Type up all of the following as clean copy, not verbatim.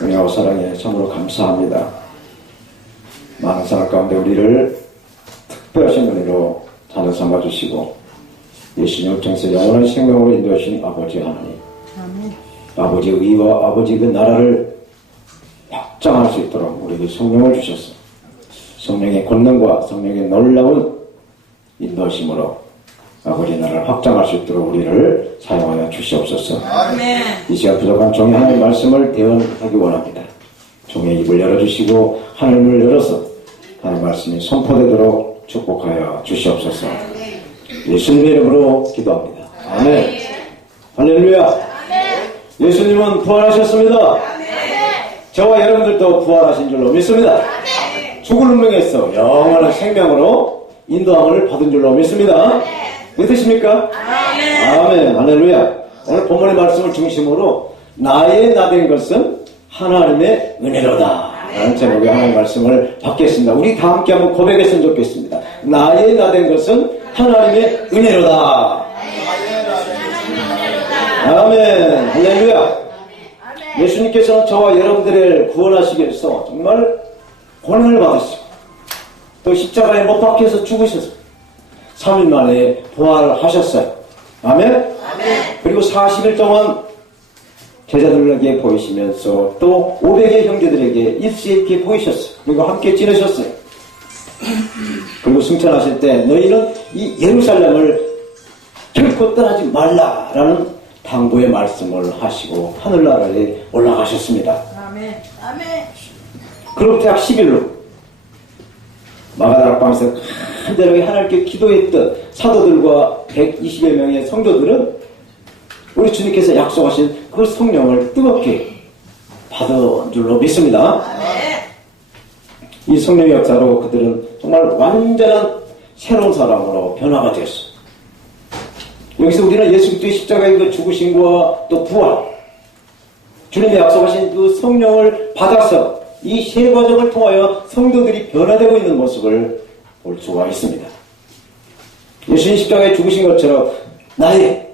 은혜와 사랑에 참으로 감사합니다. 많은 사람 가운데 우리를 특별하신 은혜로 자녀 삼아주시고 예수님 통해서 영원한 생명으로 인도하신 아버지 하나님, 아버지의 의와 아버지의 그 나라를 확장할 수 있도록 우리에게 성령을 주셨어. 성령의 권능과 성령의 놀라운 인도하심으로 아버지의 나라를 확장할 수 있도록 우리를 사용하여 주시옵소서. 이 시간 부족한 종의 하나님의 말씀을 대언하기 원합니다. 종의 입을 열어주시고 하늘문을 열어서 하나님의 말씀이 선포되도록 축복하여 주시옵소서. 예수님의 이름으로 기도합니다. 아멘. 할렐루야. 예수님은 부활하셨습니다. 저와 여러분들도 부활하신 줄로 믿습니다. 죽을 운명에서 영원한 생명으로 인도함을 받은 줄로 믿습니다. 믿으십니까? 아멘. 할렐루야. 오늘 본문의 말씀을 중심으로 나의 나된 것은 하나님의 은혜로다 라는 제목의 하나님의 말씀을 받겠습니다. 우리 다 함께 한번 고백했으면 좋겠습니다. 나의 나된 것은 하나님의 은혜로다. 아멘. 할렐루야. 예수님께서는 저와 여러분들을 구원하시기 위해서 정말 고난을 받으시고 또 십자가에 못 박혀서 죽으셔서 3일 만에 부활하셨어요. 아멘. 그리고 40일 동안 제자들에게 보이시면서 또 500의 형제들에게 일시 있게 보이셨어요. 그리고 함께 지내셨어요. 그리고 승천하실 때 너희는 이 예루살렘을 결코 떠나지 말라라는 당부의 말씀을 하시고 하늘나라에 올라가셨습니다. 아멘. 그로부터 약 10일로 마가다락방에서 간절하게 하나님께 기도했던 사도들과 120여 명의 성도들은 우리 주님께서 약속하신 그 성령을 뜨겁게 받은 줄로 믿습니다. 이 성령의 역사로 그들은 정말 완전한 새로운 사람으로 변화가 되었어요. 여기서 우리는 예수 그리스도의 십자가의 그 죽으심과 또 부활, 주님의 약속하신 그 성령을 받아서 이 세 과정을 통하여 성도들이 변화되고 있는 모습을 볼 수가 있습니다. 예수님 십자가에 죽으신 것처럼 나의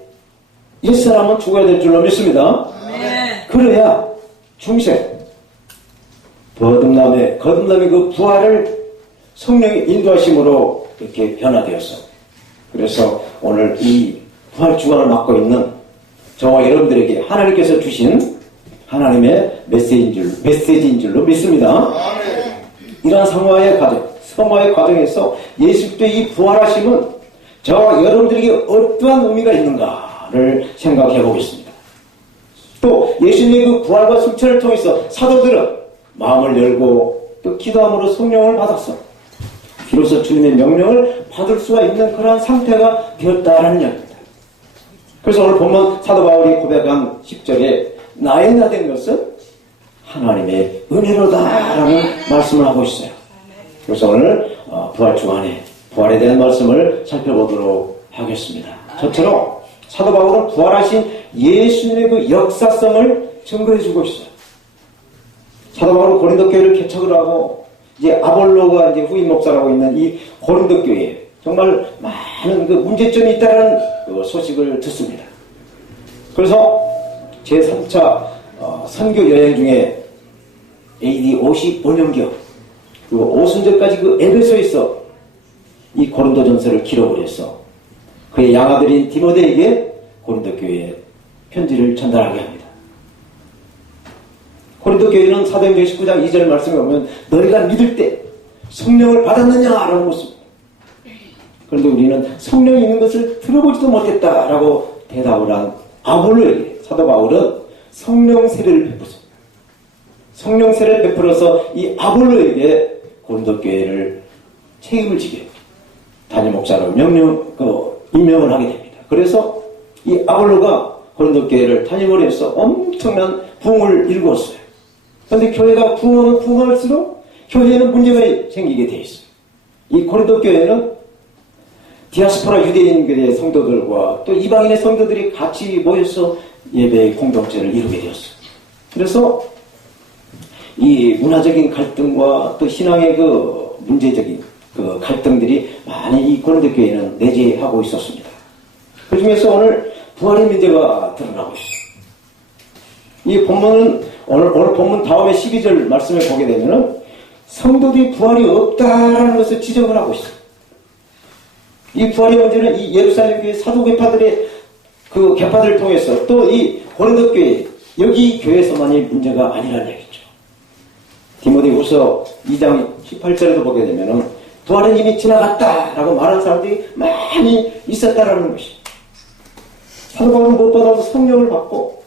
옛사람은 죽어야 될 줄로 믿습니다. 그래야 중생, 거듭남의 그 부활을 성령의 인도하심으로 이렇게 변화되었어요. 그래서 오늘 이 부활 주관을 맡고 있는 저와 여러분들에게 하나님께서 주신 하나님의 메시지인 줄로 믿습니다. 이러한 성화의 과정에서 예수 그리스도의 이 부활하심은 저와 여러분들에게 어떠한 의미가 있는가를 생각해 보겠습니다. 또 예수님의 그 부활과 승천을 통해서 사도들은 마음을 열고 또 기도함으로 성령을 받았어. 비로소 주님의 명령을 받을 수가 있는 그러한 상태가 되었다라는 이야기입니다. 그래서 오늘 본문 사도 바울이 고백한 10절에 나의 나된 것은 하나님의 은혜로다라는 말씀을 하고 있어요. 그래서 오늘 부활 주간에 부활에 대한 말씀을 살펴보도록 하겠습니다. 저처럼 사도 바울은 부활하신 예수님의 그 역사성을 증거해주고 있어요. 사도 바울은 고린도 교회를 개척을 하고 이제 아볼로가 이제 후임 목사라고 있는 이 고린도 교회에 정말 많은 그 문제점이 있다는 그 소식을 듣습니다. 그래서 제3차 선교 여행 중에 AD 55년경 그리고 오순절까지 그 에베소에서 이 고린도 전서를 기록을 해서 그의 양아들인 디모데에게 고린도 교회에 편지를 전달하게 합니다. 고린도 교회는 사도행전 19장 2절 말씀에 보면 너희가 믿을 때 성령을 받았느냐라고 묻습니다. 그런데 우리는 성령이 있는 것을 들어보지도 못했다라고 대답을 한 아볼로에게 사도 바울은 성령 세례를 베풀었습니다. 성령 세례를 베풀어서 이 아볼로에게 고린도 교회를 책임을 지게 단임 목사로 임명을 하게 됩니다. 그래서 이 아볼로가 고린도 교회를 단임을 해서 엄청난 부흥을 일구었어요. 그런데 교회가 부흥할수록 교회에는 문제가 생기게 돼 있어요. 이 고린도 교회는 디아스포라 유대인들의 성도들과 또 이방인의 성도들이 같이 모여서 예배의 공동체를 이루게 되었어요. 그래서 이 문화적인 갈등과 또 신앙의 그 문제적인 그 갈등들이 많이 이 고린도 교회는 내재하고 있었습니다. 그 중에서 오늘 부활의 문제가 드러나고 있어요. 이 본문은 오늘 본문 다음에 12절 말씀을 보게 되면은 성도들이 부활이 없다라는 것을 지적을 하고 있어요. 이 부활의 문제는 이 예루살렘 교회 사도 계파들의 그 계파들을 통해서 또 이 고린도 교회 여기 교회에서만이 문제가 아니라는 얘기죠. 디모데후서 2장 18절에도 보게 되면은 부활은 이미 지나갔다라고 말하는 사람들이 많이 있었다라는 것이. 사도 바울은 무엇보다도 성령을 받고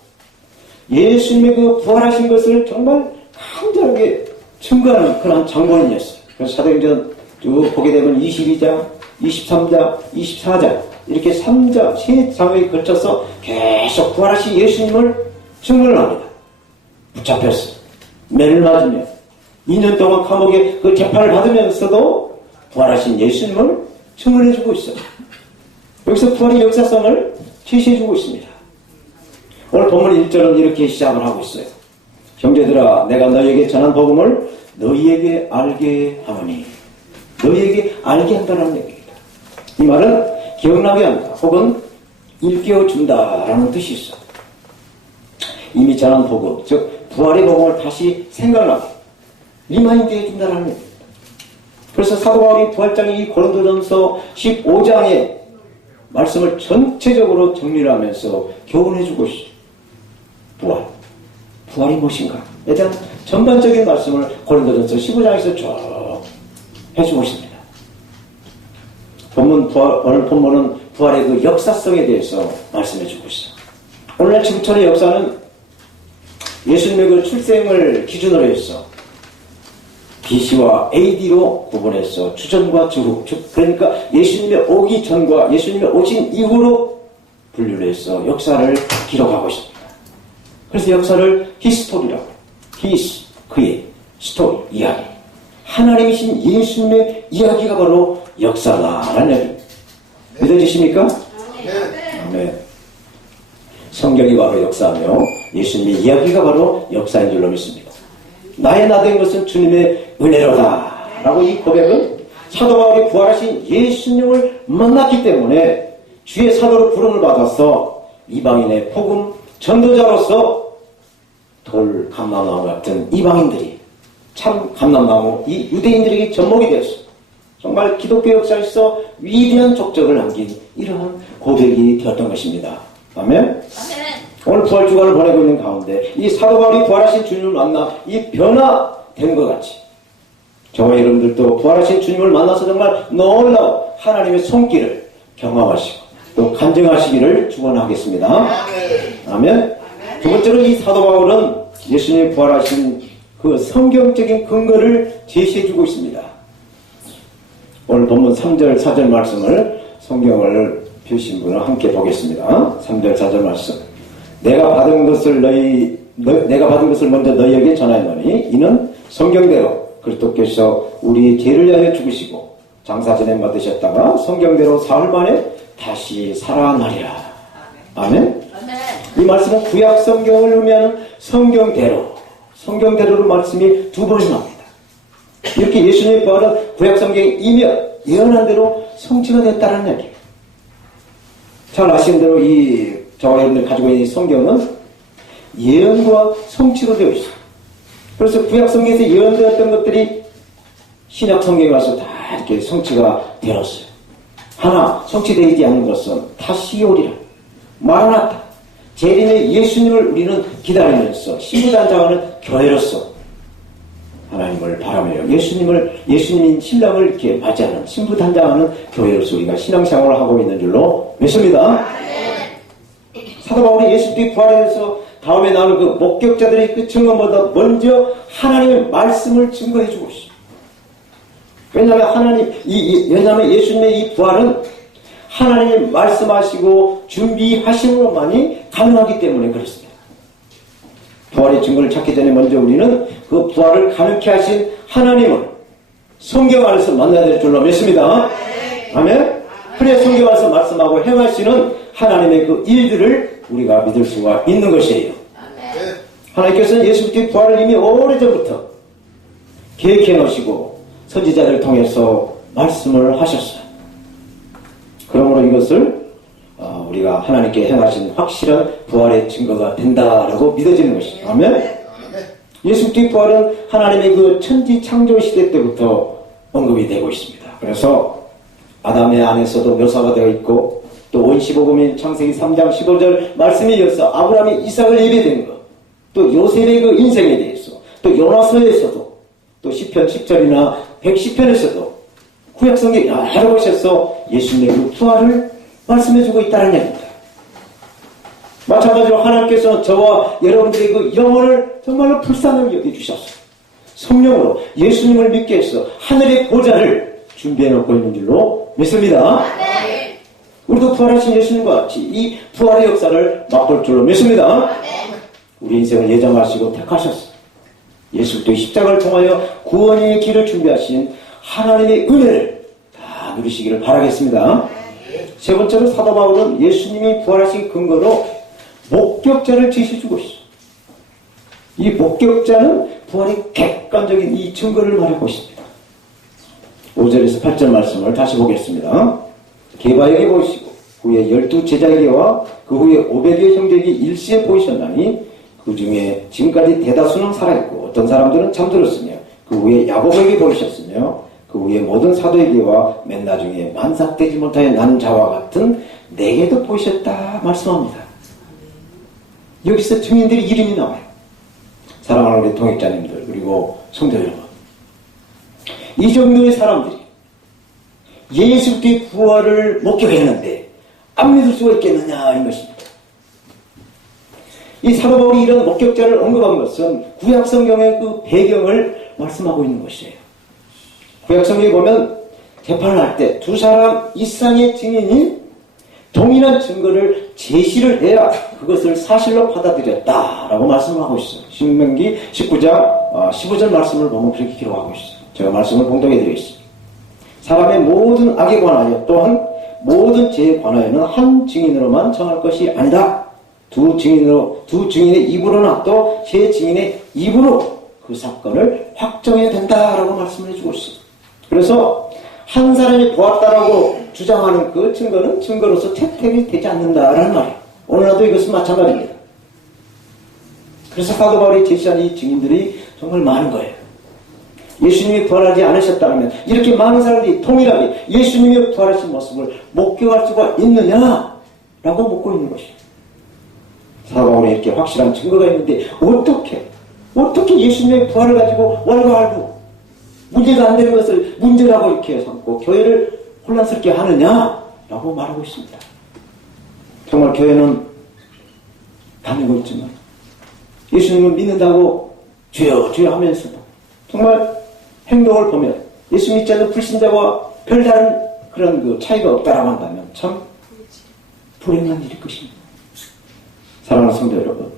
예수님의 그 부활하신 것을 정말 간절하게 증거하는 그런 장본인이었어요. 그래서 사도행전 쭉 보게 되면 22장, 23장, 24장 이렇게 3장, 3장에 걸쳐서 계속 부활하신 예수님을 증거를 합니다. 붙잡혔어요. 매를 맞으며 2년 동안 감옥에 그 재판을 받으면서도 부활하신 예수님을 증언해주고 있어요. 여기서 부활의 역사성을 제시해주고 있습니다. 오늘 본문 1절은 이렇게 시작을 하고 있어요. 형제들아, 내가 너희에게 전한 복음을 너희에게 알게 하노니. 너희에게 알게 한다는 얘기입니다. 이 말은 기억나게 한다 혹은 일깨워준다라는 뜻이 있어. 이미 전한 복음, 즉 부활의 복음을 다시 생각나게 리마인드 해준다는 얘기입니다. 그래서 사도 바울이 부활장의 이 고린도전서 15장의 말씀을 전체적으로 정리를 하면서 교훈해주고 있어요. 부활이 무엇인가에 대한 전반적인 말씀을 고린도전서 15장에서 쭉 해주고 있습니다. 오늘 본문은 부활의 그 역사성에 대해서 말씀해주고 있어요. 오늘날 지구촌의 역사는 예수님의 그 출생을 기준으로 해서 BC와 AD로 구분해서 주전과 주후, 그러니까 예수님의 오기 전과 예수님의 오신 이후로 분류를 해서 역사를 기록하고 있습니다. 그래서 역사를 히스토리라고, 히스, 그의, 스토리, 이야기. 하나님이신 예수님의 이야기가 바로 역사다라는 얘기. 믿어지십니까? 네. 성경이 바로 역사하며 예수님의 이야기가 바로 역사인 줄로 믿습니다. 나의 나된 것은 주님의 은혜로다 라고 이 고백은 사도 바울이 부활하신 예수님을 만났기 때문에 주의 사도로 부름을 받아서 이방인의 복음 전도자로서 돌 감람나무 같은 이방인들이 참 감람나무 이 유대인들에게 접목이 되었어. 정말 기독교 역사에서 위대한 족적을 남긴 이러한 고백이 되었던 것입니다. 아멘. 오늘 부활 주간을 보내고 있는 가운데 이 사도 바울이 부활하신 주님을 만나 이 변화된 것 같이 저와 여러분들도 부활하신 주님을 만나서 정말 놀라운 하나님의 손길을 경험하시고 또 간증하시기를 축원하겠습니다. 아멘. 두 번째로 이 사도 바울은 예수님이 부활하신 그 성경적인 근거를 제시해주고 있습니다. 오늘 본문 3절 4절 말씀을 성경을 펴신 분을 함께 보겠습니다. 3절 4절 말씀. 내가 받은 것을 먼저 너희에게 전하노니 이는 성경대로 그리스도께서 우리의 죄를 위하여 죽으시고 장사전에 받으셨다가 성경대로 사흘 만에 다시 살아나리라. 아멘. 이 말씀은 구약 성경을 의미하는 성경대로로 말씀이 두 번이 나옵니다. 이렇게 예수님의 부활은 구약 성경이 이미 예언한 대로 성취가 됐다는 얘기예요. 잘 아시는 대로 저와 여러분들이 가지고 있는 이 성경은 예언과 성취로 되어 있어요. 그래서 구약 성경에서 예언되었던 것들이 신약 성경에 와서 다 이렇게 성취가 되었어요. 하나 성취되지 않는 것은 다시 오리라. 마라나타. 재림의 예수님을 우리는 기다리면서 신부단장하는 교회로서 하나님을 바라며 예수님인 신랑을 이렇게 맞이하는 신부단장하는 교회로서 우리가 신앙생활을 하고 있는 줄로 믿습니다. 사도 바울이 예수님이 부활해서 다음에 나오는 그 목격자들의 그 증거보다 먼저 하나님의 말씀을 증거해주고 있어요. 왜냐하면 예수님의 이 부활은 하나님이 말씀하시고 준비하심으로만이 가능하기 때문에 그렇습니다. 부활의 증거를 찾기 전에 먼저 우리는 그 부활을 가능케 하신 하나님을 성경 안에서 만나야 될 줄로 믿습니다. 아멘. 그래야 성경 안에서 말씀하고 행하시는 하나님의 그 일들을 우리가 믿을 수가 있는 것이에요. 하나님께서는 예수 그리스도의 부활을 이미 오래전부터 계획해 놓으시고 선지자들을 통해서 말씀을 하셨어요. 그러므로 이것을 우리가 하나님께 행하신 확실한 부활의 증거가 된다라고 믿어지는 것이죠. 아멘. 예수 그리스도의 부활은 하나님의 그 천지 창조 시대 때부터 언급이 되고 있습니다. 그래서 아담의 안에서도 묘사가 되어 있고 또 온 15금인 창세기 3장 15절 말씀에 이어서 아브라함이 이삭을 예배된 것, 또 요셉의 그 인생에 대해서, 또 요나서에서도, 또 시편 10절이나 110편에서도 구약성경 여러 곳에서 예수님의 그 부활을 말씀해주고 있다는 얘기입니다. 마찬가지로 하나님께서 저와 여러분들의 그 영혼을 정말로 불쌍하게 여겨주셔서 성령으로 예수님을 믿게 해서 하늘의 보좌를 준비해놓고 있는 줄로 믿습니다. 우리도 부활하신 예수님과 같이 이 부활의 역사를 맛볼 줄로 믿습니다. 우리 인생을 예정하시고 택하셨어. 예수 그리스도의 십자가를 통하여 구원의 길을 준비하신 하나님의 은혜를 다 누리시기를 바라겠습니다. 세 번째로 사도 바울은 예수님이 부활하신 근거로 목격자를 제시해주고 있어. 이 목격자는 부활의 객관적인 이 증거를 말하고 있습니다. 5절에서 8절 말씀을 다시 보겠습니다. 게바에게 보이시고 후에 12 제자에게와 그 후에 500여 형제에게 일시에 보이셨나니 그 중에 지금까지 대다수는 살아있고 어떤 사람들은 잠들었으며 그 후에 야고보에게 보이셨으며 그 후에 모든 사도에게와 맨 나중에 만삭되지 못하여 난 자와 같은 내게도 보이셨다 말씀합니다. 여기서 증인들의 이름이 나와요. 사랑하는 우리 동역자님들 그리고 성도 여러분, 이 정도의 사람들이 예수 그리스도의 부활을 목격했는데 안 믿을 수가 있겠느냐 이 것입니다. 이 사도 바울이 이런 목격자를 언급한 것은 구약성경의 그 배경을 말씀하고 있는 것이에요. 구약성경에 보면 재판을 할 때 두 사람 이상의 증인이 동일한 증거를 제시를 해야 그것을 사실로 받아들였다라고 말씀하고 있어요. 신명기 19장 15절 말씀을 보면 그렇게 기록하고 있어요. 제가 말씀을 공동해드리겠습니다. 사람의 모든 악에 관하여 또한 모든 죄에 관하여는 한 증인으로만 정할 것이 아니다. 두 증인의 입으로나 또 세 증인의 입으로 그 사건을 확정해야 된다라고 말씀을 해주고 있어요. 그래서 한 사람이 보았다라고 주장하는 그 증거는 증거로서 채택이 되지 않는다라는 말이에요. 오늘날도 이것은 마찬가지입니다. 그래서 사도 바울이 제시한 이 증인들이 정말 많은 거예요. 예수님이 부활하지 않으셨다면 이렇게 많은 사람들이 동일하게 예수님의 부활하신 모습을 목격할 수가 있느냐라고 묻고 있는 것이에요. 사도 바울이 이렇게 확실한 증거가 있는데 어떻게 예수님의 부활을 가지고 왈가왈부 문제가 안 되는 것을 문제라고 이렇게 삼고 교회를 혼란스럽게 하느냐라고 말하고 있습니다. 정말 교회는 다니고 있지만 예수님을 믿는다고 주여 주여 하면서도 정말 행동을 보면 예수 믿지 않는 불신자와 별다른 그런 그 차이가 없다라고 한다면 참 불행한 일일 것입니다. 사랑하는 성도 여러분,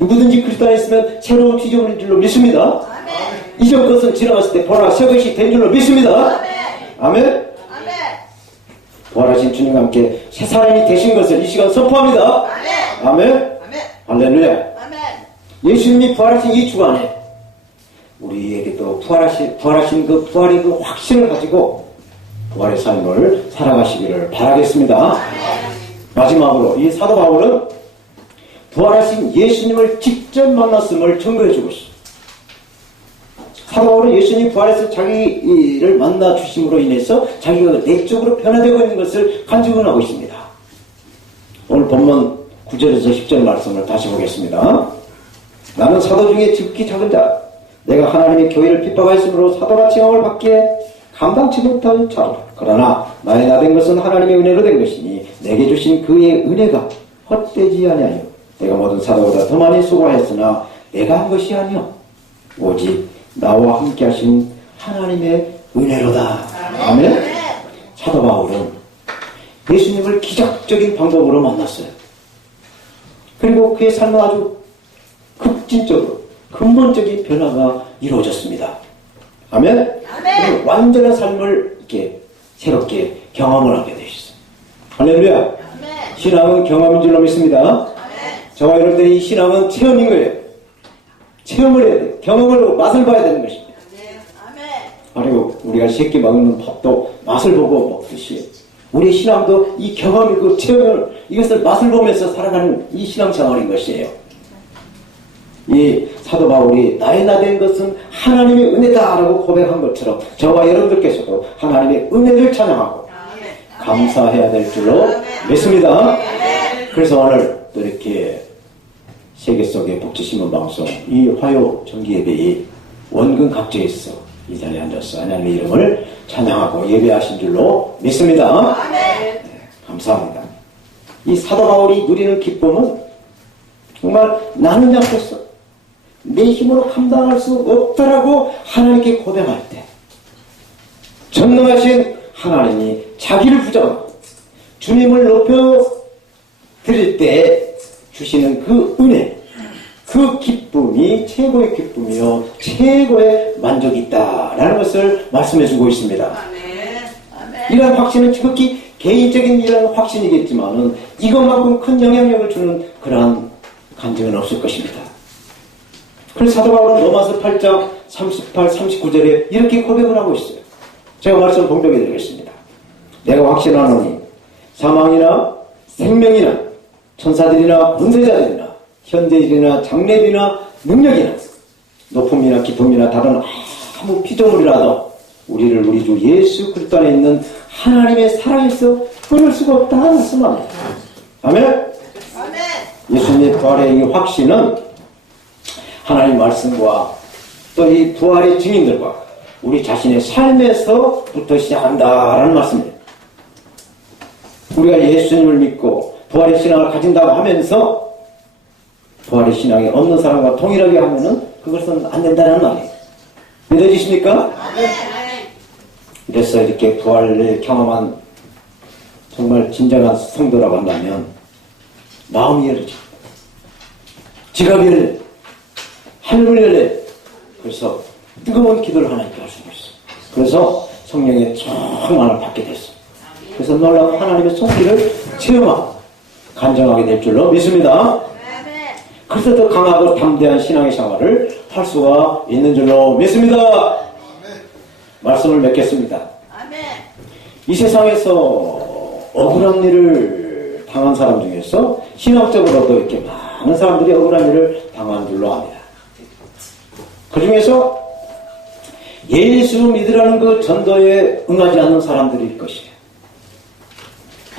누구든지 그리스도 안에 있으면 새로운 피조물인 줄로 믿습니다. 아멘. 이전 것은 지나갔을 때 보라 새 것이 된 줄로 믿습니다. 아멘. 아멘. 부활하신 주님과 함께 새 사람이 되신 것을 이 시간 선포합니다. 아멘. 아멘. 아멘. 할렐루야. 아멘. 예수님이 부활하신 이 주간에 우리에게도 부활하신 그 부활의 그 확신을 가지고 부활의 삶을 살아가시기를 바라겠습니다. 아멘. 마지막으로 이 사도 바울은 부활하신 예수님을 직접 만났음을 증거해주고 있습니다. 사도 바울은 예수님이 부활해서 자기를 만나 주심으로 인해서 자기가 내적으로 변화되고 있는 것을 간증하고 있습니다. 오늘 본문 9절에서 10절 말씀을 다시 보겠습니다. 나는 사도 중에 지극히 작은 자, 내가 하나님의 교회를 핍박하였으므로 사도라 칭함을 받기에 감당치 못한 자라. 그러나 나의 나된 것은 하나님의 은혜로 된 것이니 내게 주신 그의 은혜가 헛되지 아니하여 내가 모든 사도보다 더 많이 수고하였으나 내가 한 것이 아니요 오직 나와 함께 하신 하나님의 은혜로다. 아멘. 아멘. 사도 바울은 예수님을 기적적인 방법으로 만났어요. 그리고 그의 삶은 아주 급진적으로 근본적인 변화가 이루어졌습니다. 아멘. 아멘. 완전한 삶을 이렇게 새롭게 경험을 하게 되셨어요. 할렐루야. 아멘. 신앙은 경험인 줄로 믿습니다. 저와 여러분들이 이 신앙은 체험인 거예요. 체험을 해야 돼요. 경험을 맛을 봐야 되는 것입니다. 그리고 우리가 쉽게 먹는 밥도 맛을 보고 먹듯이 우리 신앙도 이 경험이고 체험을 이것을 맛을 보면서 살아가는 이 신앙생활인 것이에요. 이 사도 바울이 나의 나 된 것은 하나님의 은혜다라고 고백한 것처럼 저와 여러분들께서도 하나님의 은혜를 찬양하고 감사해야 될 줄로 믿습니다. 그래서 오늘 또 이렇게 세계 속의 복지신문 방송 이 화요 정기예배의 원근 각지에서 이 자리에 앉아서 하나님의 이름을 찬양하고 예배하신 줄로 믿습니다. 네, 감사합니다. 이 사도 바울이 누리는 기쁨은 정말 나는 약했어, 내 힘으로 감당할 수 없다라고 하나님께 고백할 때 전능하신 하나님이 자기를 부정하고 주님을 높여 드릴 때 주시는 그 은혜, 그 기쁨이 최고의 기쁨이요 최고의 만족이 있다라는 것을 말씀해주고 있습니다. 이러한 확신은 지극히 개인적인 이런 확신이겠지만은 이것만큼 큰 영향력을 주는 그러한 간증은 없을 것입니다. 그래서 사도 바울은 로마서 8장 38, 39절에 이렇게 고백을 하고 있어요. 제가 말씀 봉독해 드리겠습니다. 내가 확신하노니 사망이나 생명이나 천사들이나 군대자들이나 현대일이나 장래일이나 능력이나 높음이나 깊음이나 다른 아무 피조물이라도 우리를 우리 주 예수 그리스도 안에 있는 하나님의 사랑에서 끊을 수가 없다는 말씀합니다. 아멘. 예수님의 부활의 이 확신은 하나님 말씀과 또 이 부활의 증인들과 우리 자신의 삶에서부터 시작한다라는 말씀입니다. 우리가 예수님을 믿고 부활의 신앙을 가진다고 하면서 부활의 신앙이 없는 사람과 동일하게 하면은 그것은 안 된다는 말이에요. 믿어지십니까? 그래서 이렇게 부활을 경험한 정말 진정한 성도라고 한다면 마음이 열리죠. 지갑이 열려, 하늘을 열려. 그래서 뜨거운 기도를 하나님께 할 수가 있어요. 그래서 성령의 충만을 받게 됐어요. 그래서 놀라운 하나님의 손길을 체험하고 간증하게 될 줄로 믿습니다. 그래서 더 강하고 담대한 신앙의 생활을 할 수가 있는 줄로 믿습니다. 말씀을 맺겠습니다. 이 세상에서 억울한 일을 당한 사람 중에서 신학적으로도 이렇게 많은 사람들이 억울한 일을 당한 줄로 압니다. 그 중에서 예수 믿으라는 그 전도에 응하지 않는 사람들일 것이에요.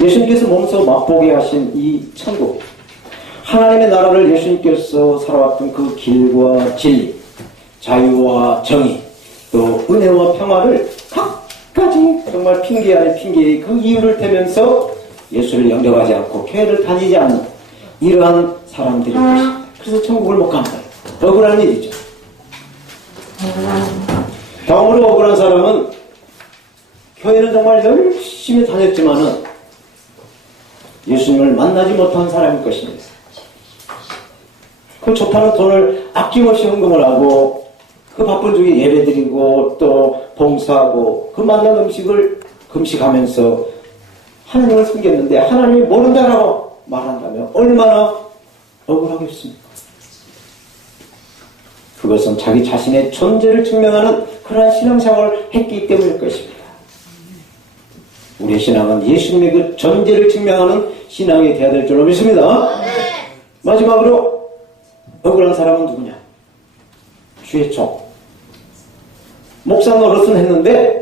예수님께서 몸소 맛보게 하신 이 천국, 하나님의 나라를 예수님께서 살아왔던 그 길과 진리, 자유와 정의, 또 은혜와 평화를 각가지 정말 핑계 아닌 핑계의 그 이유를 대면서 예수를 영접하지 않고 교회를 다니지 않는 이러한 사람들이 것입니다. 그래서 천국을 못 가는 거예요. 억울한 일이죠. 다음으로 억울한 사람은 교회는 정말 열심히 다녔지만은 예수님을 만나지 못한 사람일 것입니다. 그 좋다는 돈을 아낌없이 헌금을 하고 그 바쁜 중에 예배드리고 또 봉사하고 그 만난 음식을 금식하면서 하나님을 숨겼는데 하나님이 모른다라고 말한다면 얼마나 억울하겠습니까? 그것은 자기 자신의 존재를 증명하는 그러한 신앙생활을 했기 때문일 것입니다. 우리의 신앙은 예수님의 그 존재를 증명하는 신앙이 되어야 될 줄로 믿습니다. 마지막으로 억울한 사람은 누구냐? 주의 종. 목사 노릇은 했는데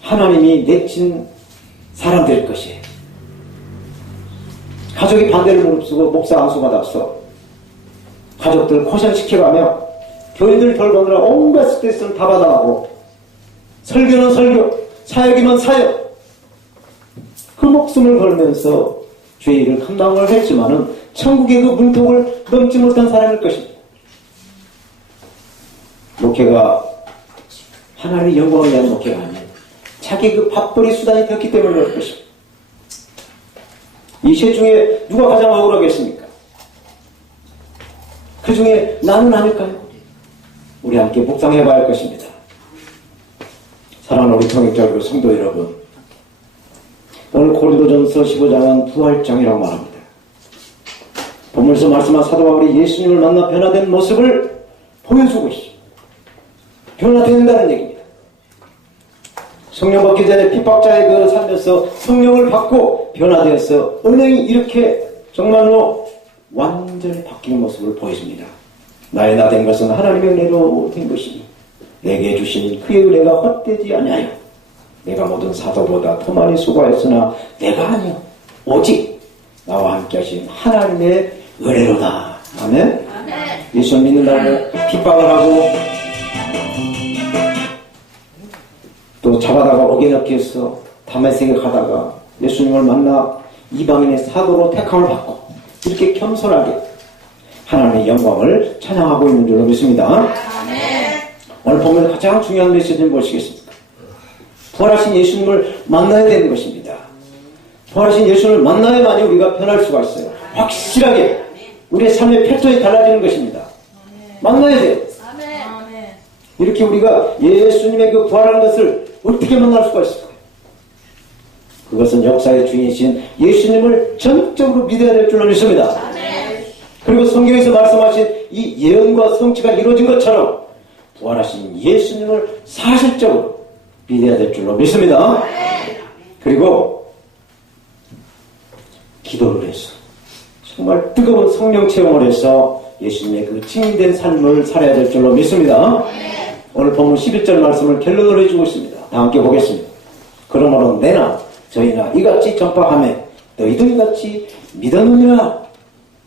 하나님이 내친 사람들일 것이에요. 가족이 반대를 무릅쓰고 목사 안수 받았어. 가족들 고생시켜가며 교인들 돌보느라 온갖 스트레스를 다 받아가고 설교는 설교, 사역이면 사역, 그 목숨을 걸면서 죄의 일을 감당을 했지만은 천국의 그 문턱을 넘지 못한 사람일 것입니다. 목회가 하나님의 영광을 위한 목회가 아니에요. 자기 그 밥벌이 수단이 되었기 때문에 그럴 것입니다. 이 셋 중에 누가 가장 억울하겠습니까? 그 중에 나는 아닐까요? 우리 함께 묵상해 봐야 할 것입니다. 사랑하는 우리 통역자 성도 여러분, 오늘 고린도전서 15장은 부활장이라고 말합니다. 본문에서 말씀한 사도 바울이 예수님을 만나 변화된 모습을 보여주고 있습니다. 변화된다는 얘기입니다. 성령 받기 전에 핍박자의 그 삶에서 성령을 받고 변화되어서 은행이 이렇게 정말로 완전히 바뀐 모습을 보여줍니다. 나의 나 된 것은 하나님의 은혜로 된 것이니 내게 주신 그의 은혜가 헛되지 아니하여 내가 모든 사도보다 더 많이 수고하였으나 내가 아니요 오직 나와 함께 하신 하나님의 은혜로다. 아멘. 예수 믿는다고 핍박을 하고 또 잡아다가 어겨 넣기 위해서 담에 생각하다가 예수님을 만나 이방인의 사도로 택함을 받고 이렇게 겸손하게 하나님의 영광을 찬양하고 있는 줄로 믿습니다. 오늘 보면 가장 중요한 메시지는 무엇이겠습니까? 부활하신 예수님을 만나야 되는 것입니다. 부활하신 예수님을 만나야만이 우리가 변할 수가 있어요. 확실하게 우리의 삶의 패턴이 달라지는 것입니다. 만나야 돼요. 이렇게 우리가 예수님의 그 부활한 것을 어떻게 만날 수가 있을까요? 그것은 역사의 주인이신 예수님을 전적으로 믿어야 될 줄로 믿습니다. 그리고 성경에서 말씀하신 이 예언과 성취가 이루어진 것처럼 부활하신 예수님을 사실적으로 믿어야 될 줄로 믿습니다. 그리고 기도를 해서 정말 뜨거운 성령 체험을 해서 예수님의 그 증인된 삶을 살아야 될 줄로 믿습니다. 오늘 본문 11절 말씀을 결론을 해주고 있습니다. 다 함께 보겠습니다. 그러므로 내나 저희나 이같이 전파하며 너희도 이같이 믿었느니라.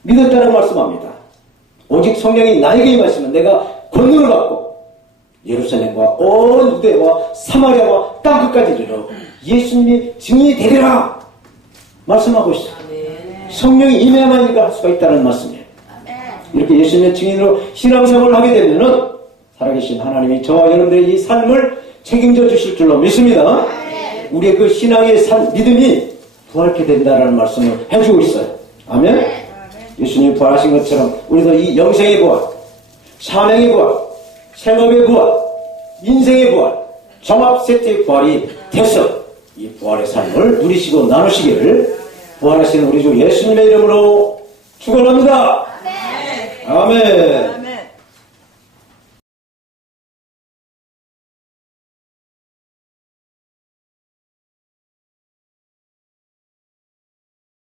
믿었다는 말씀합니다. 오직 성령이 나에게 임하시면 내가 권능을 받고 예루살렘과 온 유대와 사마리아와 땅끝까지 이르러 예수님이 증인이 되리라 말씀하고 있어요. 성령이 임해야만 이가 할 수가 있다는 말씀이에요. 이렇게 예수님의 증인으로 신앙생활을 하게 되면은 살아계신 하나님이 저와 여러분들의 이 삶을 책임져 주실 줄로 믿습니다. 우리의 그 신앙의 믿음이 부활케 된다는 말씀을 해주고 있어요. 아멘. 예수님이 부활하신 것처럼 우리도 이 영생의 부활, 사명의 부활, 생업의 부활, 인생의 부활, 종합 세트의 부활이 돼서 이 부활의 삶을 누리시고 나누시기를 부활하시는 우리 주 예수님의 이름으로 축원합니다. 아멘.